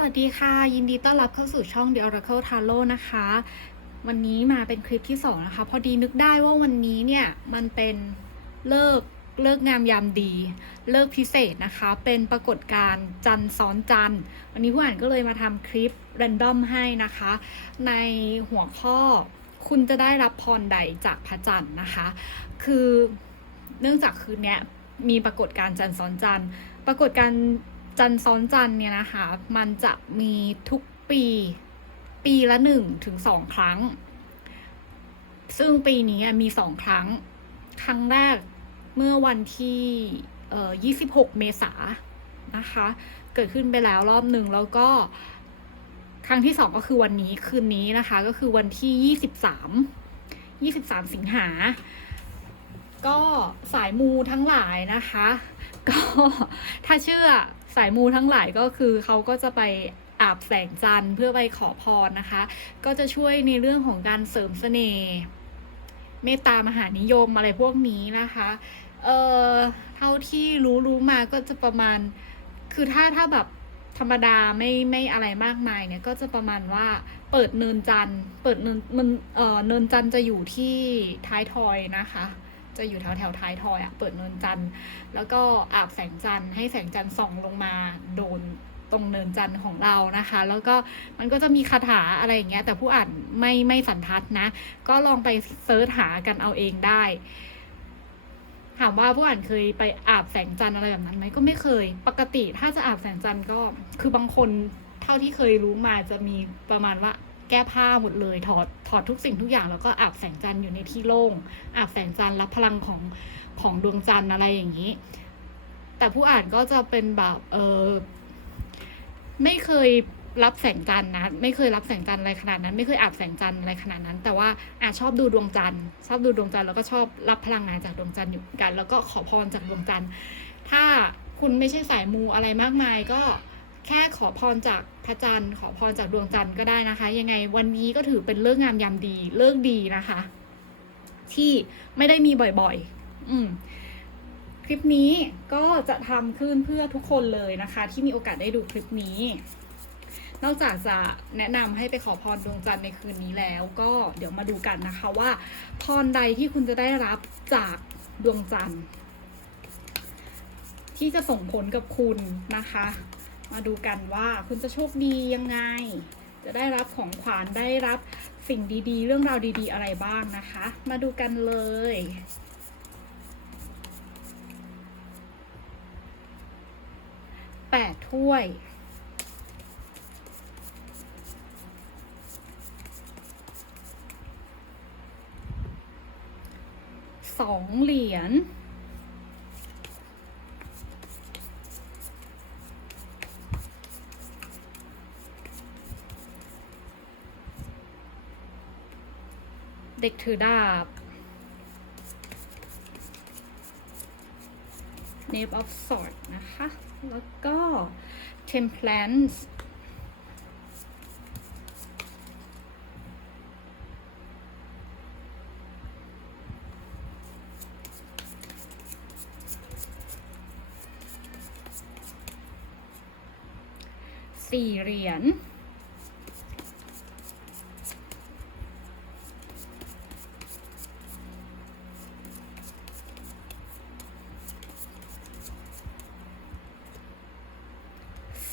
สวัสดีค่ะ ยินดีต้อนรับเข้าสู่ช่อง The Oracle Tarot นะคะ วันนี้มาเป็นคลิปที่ 2 นะคะ พอดีนึกได้ว่าวันนี้เนี่ย มันเป็นเลิกเลิกงามยามดี เลิกพิเศษนะคะ เป็นปรากฏการณ์จันทร์ซ้อนจันทร์วันนี้ผู้อ่านก็เลยมาทำคลิป r รนดอมให้นะคะ ในหัวข้อคุณจะได้รับพรใดจากพระจันทร์นะคะ คือเนื่องจากคืนนี้มีปรากฏการณ์จันทร์ซ้อนจันทร์ปรากฏการณ์ จันซ้อนจันเนี่ยนะคะ มันจะมีทุกปี ปีละหนึ่งถึงสองครั้ง ซึ่งปีนี้มีสองครั้ง ครั้งแรกเมื่อวันที่เอ่อ26เมษายนนะคะ เกิดขึ้นไปแล้วรอบหนึ่งแล้วก็ครั้งที่สองก็คือวันนี้คืนนี้นะคะ ก็คือวันที่23 23สิงหา ก็สายมูทั้งหลายนะคะ ก็ถ้าเชื่อ สายมูทั้งหลายก็คือเขาก็จะไปอาบแสงจันทร์เพื่อไปขอพรนะคะ ก็จะช่วยในเรื่องของการเสริมเสน่ห์เมตตามหานิยมอะไรพวกนี้นะคะ เอ่อ เท่าที่รู้รู้มาก็จะประมาณ คือถ้าถ้าแบบธรรมดาไม่ไม่อะไรมากมายเนี่ย ก็จะประมาณว่าเปิดเนินจันเปิดเนินมันเอ่อเนินจันจะอยู่ที่ท้ายทอยนะคะ จะอยู่แถวแถวท้ายทอยอะเปิดเนินจันทร์แล้วก็อาบแสงจันทร์ให้แสงจันทร์ส่องลงมาโดนตรงเนินจันทร์ของเรานะคะ แล้วก็มันก็จะมีคาถาอะไรอย่างเงี้ยแต่ผู้อ่านไม่ไม่สันทัดนะ ก็ลองไปเซิร์ชหากันเอาเองได้ ถามว่าผู้อ่านเคยไปอาบแสงจันทร์อะไรแบบนั้นไหมก็ไม่เคย ปกติถ้าจะอาบแสงจันทร์ก็คือบางคนเท่าที่เคยรู้มาจะมีประมาณว่า แก้ผ้าหมดเลย ถอดถอดทุกสิ่งทุกอย่างแล้วก็อาบแสงจันทร์อยู่ในที่โล่งอาบแสงจันทร์รับพลังของของดวงจันทร์อะไรอย่างนี้ แต่ผู้อ่านก็จะเป็นแบบเออไม่เคยรับแสงจันทร์นะ ไม่เคยรับแสงจันทร์อะไรขนาดนั้น ไม่เคยอาบแสงจันทร์อะไรขนาดนั้น แต่ว่าอาชอบดูดวงจันทร์ชอบดูดวงจันทร์แล้วก็ชอบรับพลังงานจากดวงจันทร์อยู่กัน แล้วก็ขอพรจากดวงจันทร์ถ้าคุณไม่ใช่สายมูอะไรมากมายก็ แค่ขอพรจากพระจันทร์ขอพรจากดวงจันทร์ก็ได้นะคะ ยังไงวันนี้ก็ถือเป็นเลิกษ์งามยามดีเลิกดีนะคะ ที่ไม่ได้มีบ่อยๆ อืมคลิปนี้ก็จะทำขึ้นเพื่อทุกคนเลยนะคะ ที่มีโอกาสได้ดูคลิปนี้ นอกจากจะแนะนำให้ไปขอพรดวงจันทร์ในคืนนี้แล้ว ก็เดี๋ยวมาดูกันนะคะว่า พรใดที่คุณจะได้รับจากดวงจันทร์ที่จะส่งผลกับคุณนะคะ มาดูกันว่าคุณจะโชคดียังไง จะได้รับของขวัญได้รับสิ่งดีๆ เรื่องราวดี ๆ อะไรบ้างนะคะ มาดูกันเลยแปดถ้วยสองเหรียญ เด็กถือดาบ n a v e of Sword นะคะ แล้วก็ Templance สี่เหรียญ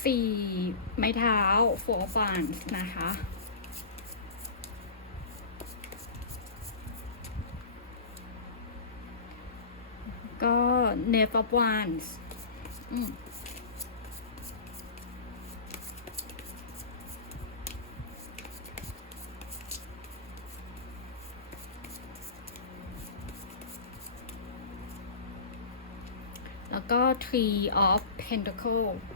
สี่ไม้เท้า four of wands นะคะ ก็ knave of wands อืมแล้วก็ Tree of pentacle โอ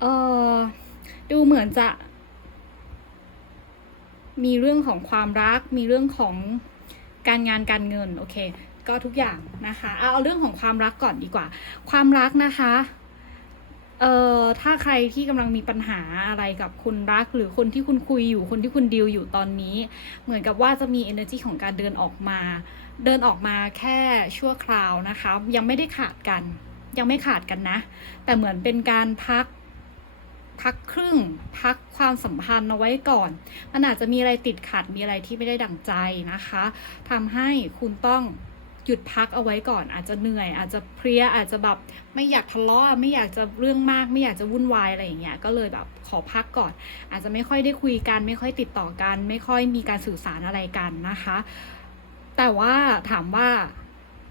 เออดูเหมือนจะ มีเรื่องของความรัก มีเรื่องของการงานการเงิน โอเค ก็ทุกอย่างนะคะเอาเอาเรื่องของความรักก่อนดีกว่า ความรักนะคะเอ่อถ้าใครที่กำลังมีปัญหาอะไรกับคุณรัก หรือคนที่คุณคุยอยู่คนที่คุณดีลอยู่ตอนนี้ เหมือนกับว่าจะมี energy ของการเดินออกมา เดินออกมาแค่ชั่วคราวนะคะ ยังไม่ได้ขาดกัน ยังไม่ขาดกันนะ แต่เหมือนเป็นการพักพักครึ่งพักความสัมพันธ์เอาไว้ก่อน มันอาจจะมีอะไรติดขัดมีอะไรที่ไม่ได้ดั่งใจนะคะทำให้คุณต้องหยุดพักเอาไว้ก่อน อาจจะเหนื่อย อาจจะเพลียอาจจะแบบไม่อยากทะเลาะไม่อยากจะเรื่องมาก ไม่อยากจะวุ่นวายอะไรอย่างเงี้ยก็เลยแบบขอพักก่อน อาจจะไม่ค่อยได้คุยกัน ไม่ค่อยติดต่อกัน ไม่ค่อยมีการสื่อสารอะไรกันนะคะ แต่ว่าถามว่า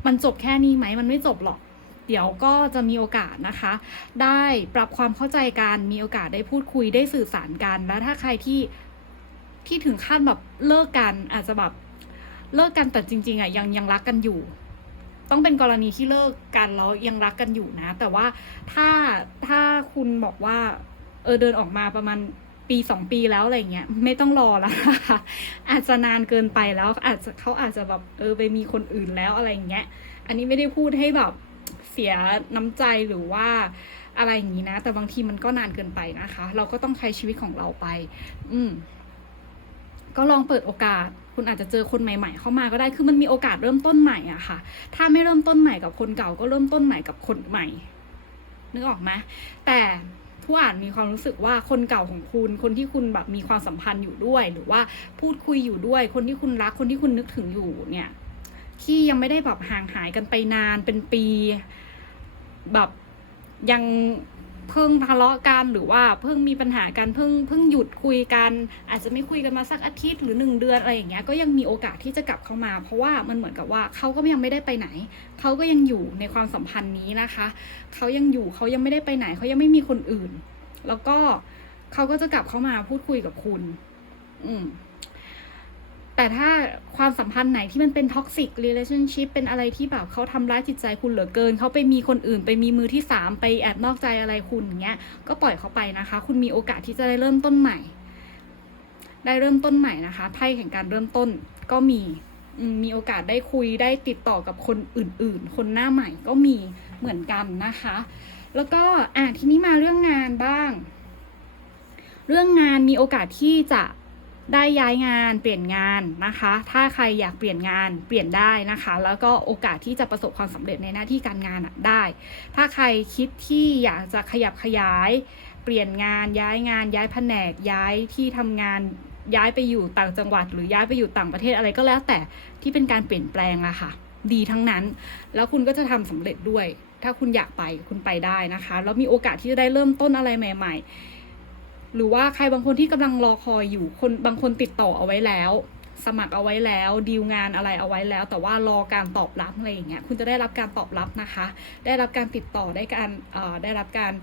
มันจบแค่นี้ไหมมันไม่จบหรอก เดี๋ยวก็จะมีโอกาสนะคะ ได้ปรับความเข้าใจกันมีโอกาสได้พูดคุยได้สื่อสารกัน แล้วถ้าใครที่ที่ถึงขั้นแบบเลิกกันอาจจะแบบเลิกกันแต่จริง ๆอะยังยังรักกันอยู่ ต้องเป็นกรณีที่เลิกกันแล้วยังรักกันอยู่นะ แต่ว่าถ้าถ้าคุณบอกว่า เออเดินออกมาประมาณ ปีสองปีแล้วอะไรเงี้ยไม่ต้องรอแล้วนะอาจจะนานเกินไปแล้ว อาจจะเขาอาจจะแบบเออไปมีคนอื่นแล้วอะไรเงี้ย อันนี้ไม่ได้พูดให้แบบเสียน้ำใจหรือว่าอะไรอย่างนี้นะ แต่บางทีมันก็นานเกินไปนะคะ เราก็ต้องใช้ชีวิตของเราไป อืมก็ลองเปิดโอกาส คุณอาจจะเจอคนใหม่ ๆ เข้ามาก็ได้ คือมันมีโอกาสเริ่มต้นใหม่อะค่ะ ถ้าไม่เริ่มต้นใหม่กับคนเก่าก็เริ่มต้นใหม่กับคนใหม่ นึกออกไหมแต่ ผู้อ่านมีความรู้สึกว่าคนเก่าของคุณ คนที่คุณแบบมีความสัมพันธ์อยู่ด้วย หรือว่าพูดคุยอยู่ด้วย คนที่คุณรักคนที่คุณนึกถึงอยู่เนี่ย ที่ยังไม่ได้แบบห่างหายกันไปนานเป็นปี แบบยัง เพิ่งทะเลาะกันหรือว่าเพิ่งมีปัญหากันเพิ่งเพิ่งหยุดคุยกัน อาจจะไม่คุยกันมาสักอาทิตย์หรือหนึ่งเดือนอะไรอย่างเงี้ยก็ยังมีโอกาสที่จะกลับเข้ามา เพราะว่ามันเหมือนกับว่าเขาก็ยังไม่ได้ไปไหนเขาก็ยังอยู่ในความสัมพันธ์นี้นะคะเขายังอยู่เขายังไม่ได้ไปไหนเขายังไม่มีคนอื่น แล้วก็เขาก็จะกลับเข้ามาพูดคุยกับคุณ อืม แต่ถ้าความสัมพันธ์ไหนที่มันเป็นท็อกซิก relationship เป็นอะไรที่แบบเขาทำร้ายจิตใจคุณเหลือเกิน เขาไปมีคนอื่น ไปมีมือที่สามไปแอบนอกใจอะไรคุณอย่างเงี้ย ก็ปล่อยเขาไปนะคะ คุณมีโอกาสที่จะได้เริ่มต้นใหม่ ได้เริ่มต้นใหม่นะคะไพ่แห่งการเริ่มต้นก็มีมมีโอกาสได้คุยได้ติดต่อกับคนอื่น ๆ คนหน้าใหม่ก็มีเหมือนกันนะคะ แล้วก็อะทีนี้มาเรื่องงานบ้าง เรื่องงานมีโอกาสที่จะ ได้ย้ายงานเปลี่ยนงานนะคะ ถ้าใครอยากเปลี่ยนงานเปลี่ยนได้นะคะ แล้วก็โอกาสที่จะประสบความสำเร็จในหน้าที่การงานอะได้ ถ้าใครคิดที่อยากจะขยับขยาย เปลี่ยนงานย้ายงาน ย้ายแผนกย้ายที่ทำงานย้ายไปอยู่ต่างจังหวัด หรือย้ายไปอยู่ต่างประเทศอะไรก็แล้วแต่ที่เป็นการเปลี่ยนแปลงอะค่ะ ดีทั้งนั้น แล้วคุณก็จะทำสำเร็จด้วย ถ้าคุณอยากไปคุณไปได้นะคะแล้วมีโอกาสที่จะได้เริ่มต้นอะไรใหม่ ๆ หรือว่าใครบางคนที่กำลังรอคอยอยู่คนบางคนติดต่อเอาไว้แล้ว สมัครเอาไว้แล้วดีลงานอะไรเอาไว้แล้ว แต่ว่ารอการตอบรับอะไรอย่างเงี้ยคุณจะได้รับการตอบรับนะคะ ได้รับการติดต่อได้การได้รับการ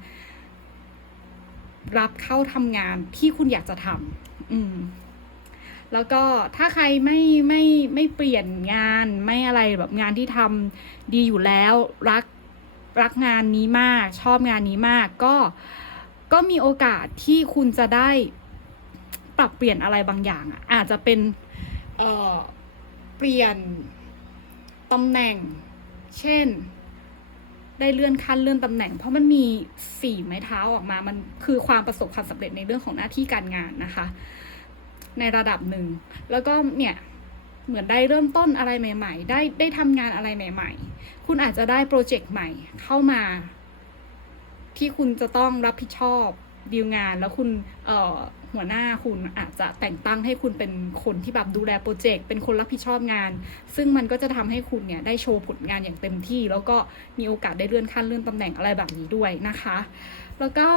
รับเข้าทำงานที่คุณอยากจะทำอืมแล้วก็ถ้าใครไม่ไม่ไม่เปลี่ยนงานไม่อะไรแบบงานที่ทำดีอยู่แล้ว รักรักงานนี้มาก ชอบงานนี้มากก็ ก็มีโอกาสที่คุณจะได้ปรับเปลี่ยนอะไรบางอย่างอะอาจจะเป็นเอ่อเปลี่ยนตำแหน่ง เช่น ได้เลื่อนขั้นเลื่อนตำแหน่ง เพราะมันมีสี่ไม้เท้าออกมา มันคือความประสบความสำเร็จในเรื่องของหน้าที่การงานนะคะ ในระดับหนึ่ง แล้วก็เนี่ยเหมือนได้เริ่มต้นอะไรใหม่ ๆ ได้ได้ทำงานอะไรใหม่ ๆ คุณอาจจะได้โปรเจกต์ใหม่เข้ามา ที่คุณจะต้องรับผิดชอบดีลงาน แล้วคุณเหัวหน้าคุณอาจจะแต่งตั้งให้คุณเป็นคนที่แบบดูแลโปรเจกต์เป็นคนรับผิดชอบงาน ซึ่งมันก็จะทำให้คุณเนี่ยได้โชว์ผลงานอย่างเต็มที่ แล้วก็มีโอกาสได้เลื่อนขั้นเลื่อนตำแหน่งอะไรแบบนี้ด้วยนะคะ แล้วก็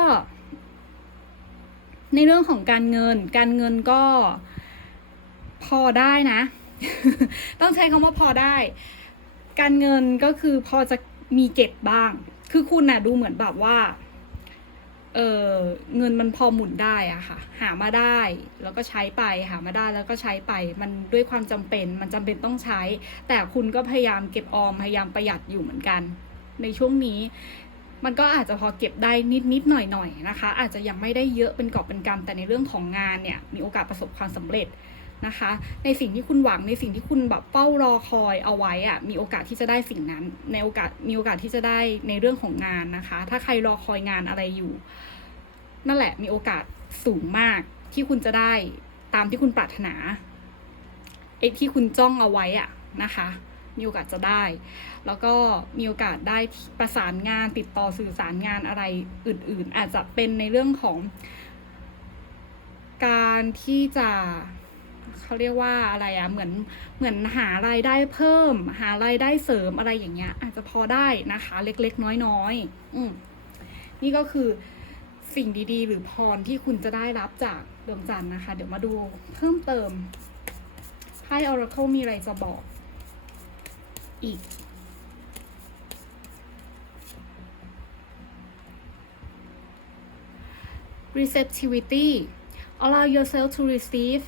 ในเรื่องของการเงิน การเงินก็พอได้นะ ต้องใช้คำว่าพอได้ การเงินก็คือพอจะมีเก็บบ้าง คือคุณน่ะดูเหมือนแบบว่าเออเงินมันพอหมุนได้อะค่ะ หามาได้แล้วก็ใช้ไปหามาได้แล้วก็ใช้ไป มันด้วยความจำเป็นมันจำเป็นต้องใช้ แต่คุณก็พยายามเก็บออมพยายามประหยัดอยู่เหมือนกัน ในช่วงนี้ มันก็อาจจะพอเก็บได้นิดนิดหน่อยหน่อยนะคะ อาจจะยังไม่ได้เยอะเป็นกอบเป็นกำแต่ในเรื่องของงานเนี่ยมีโอกาสประสบความสำเร็จ นะคะ ในสิ่งที่คุณหวังในสิ่งที่คุณแบบเฝ้ารอคอยเอาไว้อะมีโอกาสที่จะได้สิ่งนั้น ในโอกาสมีโอกาสที่จะได้ในเรื่องของงานนะคะ ถ้าใครรอคอยงานอะไรอยู่ นั่นแหละมีโอกาสสูงมากที่คุณจะได้ตามที่คุณปรารถนาไอ้ที่คุณจ้องเอาไว้อะนะคะ มีโอกาสจะได้ แล้วก็มีโอกาสได้ประสานงานติดต่อสื่อสารงานอะไรอื่น ๆ อาจจะเป็นในเรื่องของการที่จะ เขาเรียกว่าอะไรอะเหมือนเหมือนหารายได้เพิ่ม หารายได้เสริมอะไรอย่างเงี้ย อาจจะพอได้นะคะ เล็กๆ น้อยๆอืมนี่ก็คือสิ่งดีๆ หรือพรที่คุณจะได้รับจากดวงจันทร์นะคะ เดี๋ยวมาดูเพิ่มเติมไพ่ Oracle มีอะไรจะบอกอีก receptivity allow yourself to receive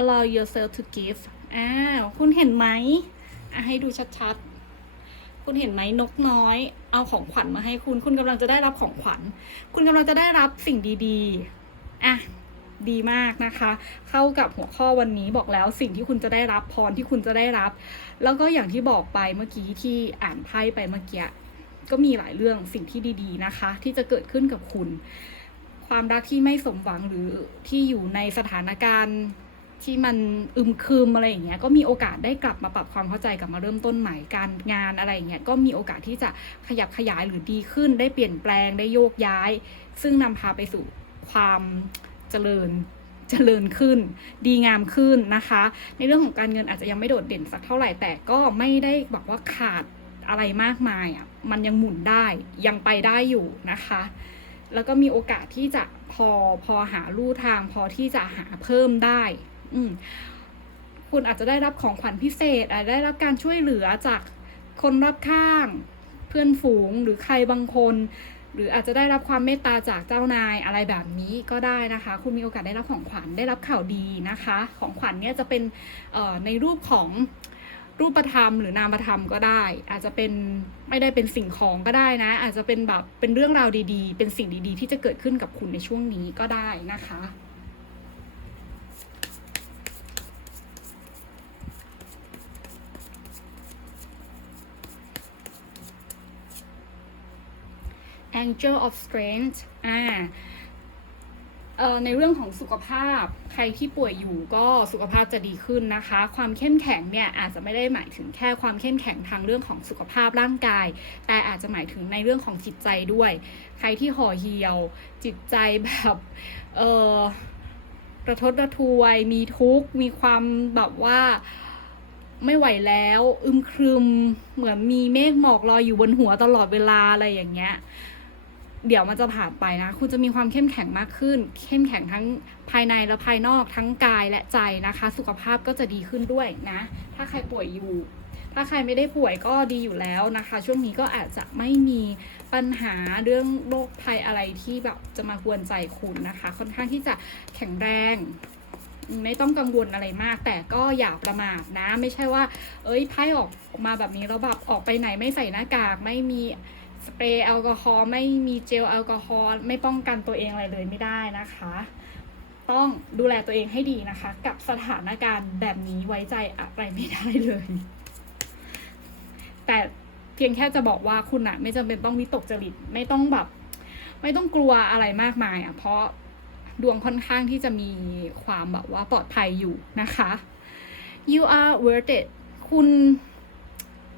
allow yourself to give อ้าวคุณเห็นไหมให้ดูชัดๆ คุณเห็นไหมนกน้อย เอาของขวัญมาให้คุณ คุณกำลังจะได้รับของขวัญ คุณกำลังจะได้รับสิ่งดีๆ อะ ดีมากนะคะ เข้ากับหัวข้อวันนี้บอกแล้วสิ่งที่คุณจะได้รับพรที่คุณจะได้รับ แล้วก็อย่างที่บอกไปเมื่อกี้ที่อ่านไพ่ไปเมื่อกี้ก็มีหลายเรื่องสิ่งที่ดีๆนะคะ ที่จะเกิดขึ้นกับคุณ ความรักที่ไม่สมหวังหรือที่อยู่ในสถานการณ์ ที่มันอึมครึมอะไรอย่างเงี้ยก็มีโอกาสได้กลับมาปรับความเข้าใจกลับมาเริ่มต้นใหม่การงานอะไรอย่างเงี้ยก็มีโอกาสที่จะขยับขยายหรือดีขึ้น ได้เปลี่ยนแปลงได้โยกย้าย ซึ่งนำพาไปสู่ความเจริญเจริญขึ้น ดีงามขึ้นนะคะ ในเรื่องของการเงินอาจจะยังไม่โดดเด่นสักเท่าไหร่แต่ก็ไม่ได้บอกว่าขาดอะไรมากมายอะมันยังหมุนได้ยังไปได้อยู่นะคะ แล้วก็มีโอกาสที่จะพอพอหาลู่ทาง พอที่จะหาเพิ่มได้ อืมคุณอาจจะได้รับของขวัญพิเศษ อาจได้รับการช่วยเหลือจากคนรอบข้าง เพื่อนฝูงหรือใครบางคน หรืออาจจะได้รับความเมตตาจากเจ้านายอะไรแบบนี้ก็ได้นะคะ คุณมีโอกาสได้รับของขวัญได้รับข่าวดีนะคะ ของขวัญเนี่ยจะเป็นในรูปของรูปธรรมหรือนามธรรมก็ได้ อาจจะเป็นไม่ได้เป็นสิ่งของก็ได้นะ อาจจะเป็นแบบเป็นเรื่องราวดีๆ เป็นสิ่งดีๆ ที่จะเกิดขึ้นกับคุณในช่วงนี้ก็ได้นะคะ Angel of Strength อ่าในเรื่องของสุขภาพใครที่ป่วยอยู่ก็สุขภาพจะดีขึ้นนะคะ ความเข้มแข็งเนี่ยอาจจะไม่ได้หมายถึงแค่ความเข้มแข็งทางเรื่องของสุขภาพร่างกาย แต่อาจจะหมายถึงในเรื่องของจิตใจด้วย ใครที่ห่อเหี่ยว จิตใจแบบเออกระทดระทวย มีทุกข์ มีความแบบว่าไม่ไหวแล้ว อึมครึมเหมือนมีเมฆหมอกลอยอยู่บนหัวตลอดเวลาอะไรอย่างเงี้ย เดี๋ยวมันจะผ่านไปนะ คุณจะมีความเข้มแข็งมากขึ้น เข้มแข็งทั้งภายในและภายนอกทั้งกายและใจนะคะ สุขภาพก็จะดีขึ้นด้วยนะ ถ้าใครป่วยอยู่ ถ้าใครไม่ได้ป่วยก็ดีอยู่แล้วนะคะ ช่วงนี้ก็อาจจะไม่มีปัญหาเรื่องโรคภัยอะไรที่แบบจะมากวนใจคุณนะคะ ค่อนข้างที่จะแข็งแรงไม่ต้องกังวลอะไรมาก แต่ก็อย่าประมาทนะ ไม่ใช่ว่า เอ้ยไพ่ออกมาแบบนี้แล้วแบบออกไปไหนไม่ใส่หน้ากากไม่มี สเปรย์แอลกอฮอล์ไม่มีเจลแอลกอฮอล์ไม่ป้องกันตัวเองอะไรเลยไม่ได้นะคะ ต้องดูแลตัวเองให้ดีนะคะ กับสถานการณ์แบบนี้ไว้ใจอะไรไม่ได้เลย แต่เพียงแค่จะบอกว่าคุณอะไม่จำเป็นต้องวิตกจริตไม่ต้องแบบ ไม่ต้องกลัวอะไรมากมายอะเพราะดวงค่อนข้างที่จะมีความแบบว่าปลอดภัยอยู่นะคะ you are worth it คุณ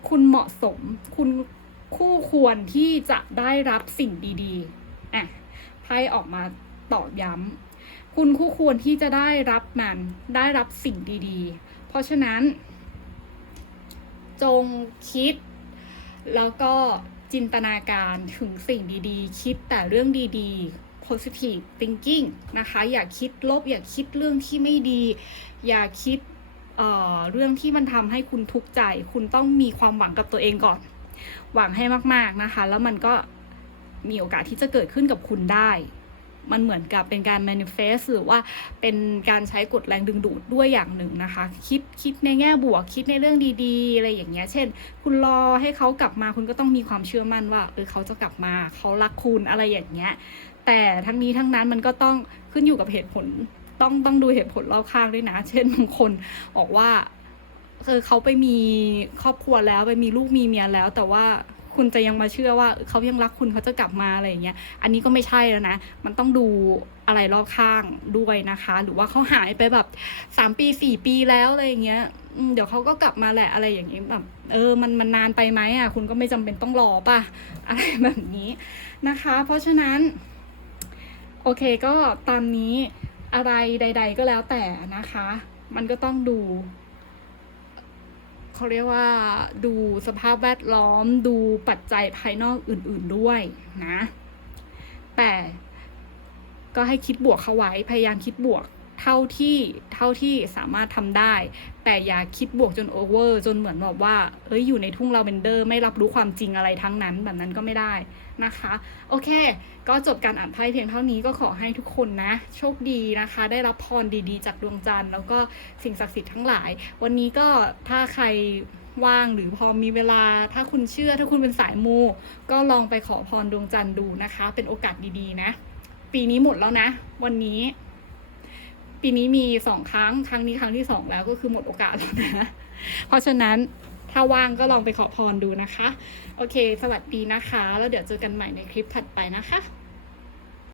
คุณเหมาะสม คุณ คู่ควรที่จะได้รับสิ่งดีๆอะไพ่ออกมาตอกย้ำคุณคู่ควรที่จะได้รับมันได้รับสิ่งดีๆ เพราะฉะนั้น จงคิด แล้วก็จินตนาการถึงสิ่งดีๆ คิดแต่เรื่องดีๆ positive thinking นะคะ อย่าคิดลบ อย่าคิดเรื่องที่ไม่ดี อย่าคิดเเรื่องที่มันทำให้คุณทุกข์ใจ คุณต้องมีความหวังกับตัวเองก่อน หวังให้มากๆนะคะ แล้วมันก็มีโอกาสที่จะเกิดขึ้นกับคุณได้ มันเหมือนกับเป็นการ manifest หรือว่าเป็นการใช้กฎแรงดึงดูดด้วยอย่างหนึ่งนะคะ คิดคิดในแง่บวกคิดในเรื่องดีๆ อะไรอย่างเงี้ย เช่น คุณรอให้เขากลับมาคุณก็ต้องมีความเชื่อมั่นว่าเออเขาจะกลับมาเขารักคุณอะไรอย่างเงี้ย แต่ทั้งนี้ทั้งนั้นมันก็ต้องขึ้นอยู่กับเหตุผลต้องต้องดูเหตุผลรอบข้างด้วยนะ เช่นบางคนบอกว่า คือเขาไปมีครอบครัวแล้วไปมีลูกมีเมียแล้ว แต่ว่าคุณจะยังมาเชื่อว่าเขายังรักคุณเขาจะกลับมาอะไรอย่างเงี้ย อันนี้ก็ไม่ใช่แล้วนะ มันต้องดูอะไรรอบข้างด้วยนะคะ หรือว่าเขาหายไปแบบสามปีสี่ปีแล้วอะไรอย่างเงี้ยเดี๋ยวเขาก็กลับมาแหละอะไรอย่างเงี้ยแบบเออมันมันนานไปไหมอะ คุณก็ไม่จำเป็นต้องรอป่ะ อะไรแบบนี้นะคะ เพราะฉะนั้น โอเคก็ตามนี้อะไรใด ๆ ก็แล้วแต่นะคะ มันก็ต้องดู เขาเรียกว่าดูสภาพแวดล้อมดูปัจจัยภายนอกอื่น ๆด้วยนะ แต่ก็ให้คิดบวกเข้าไว้ พยายามคิดบวก เท่าที่เท่าที่สามารถทำได้ แต่อย่าคิดบวกจนโอเวอร์จนเหมือนแบบว่าเอ้ยอยู่ในทุ่งลาเวนเดอร์ไม่รับรู้ความจริงอะไรทั้งนั้นแบบนั้นก็ไม่ได้นะคะ โอเค ก็จบการอ่านไพ่เพียงเท่านี้ก็ขอให้ทุกคนนะ โชคดีนะคะ ได้รับพรดีๆ จากดวงจันทร์แล้วก็สิ่งศักดิ์สิทธิ์ทั้งหลาย วันนี้ก็ถ้าใครว่างหรือพอมีเวลาถ้าคุณเชื่อถ้าคุณเป็นสายมู ก็ลองไปขอพรดวงจันทร์ดูนะคะ เป็นโอกาสดีๆนะ ปีนี้หมดแล้วนะ วันนี้ ปีนี้มีสองครั้ง ครั้งนี้ครั้งที่สองแล้วก็คือหมดโอกาสแล้วนะ เพราะฉะนั้นถ้าว่างก็ลองไปขอพรดูนะคะ โอเค สวัสดีนะคะ แล้วเดี๋ยวเจอกันใหม่ในคลิปถัดไปนะคะ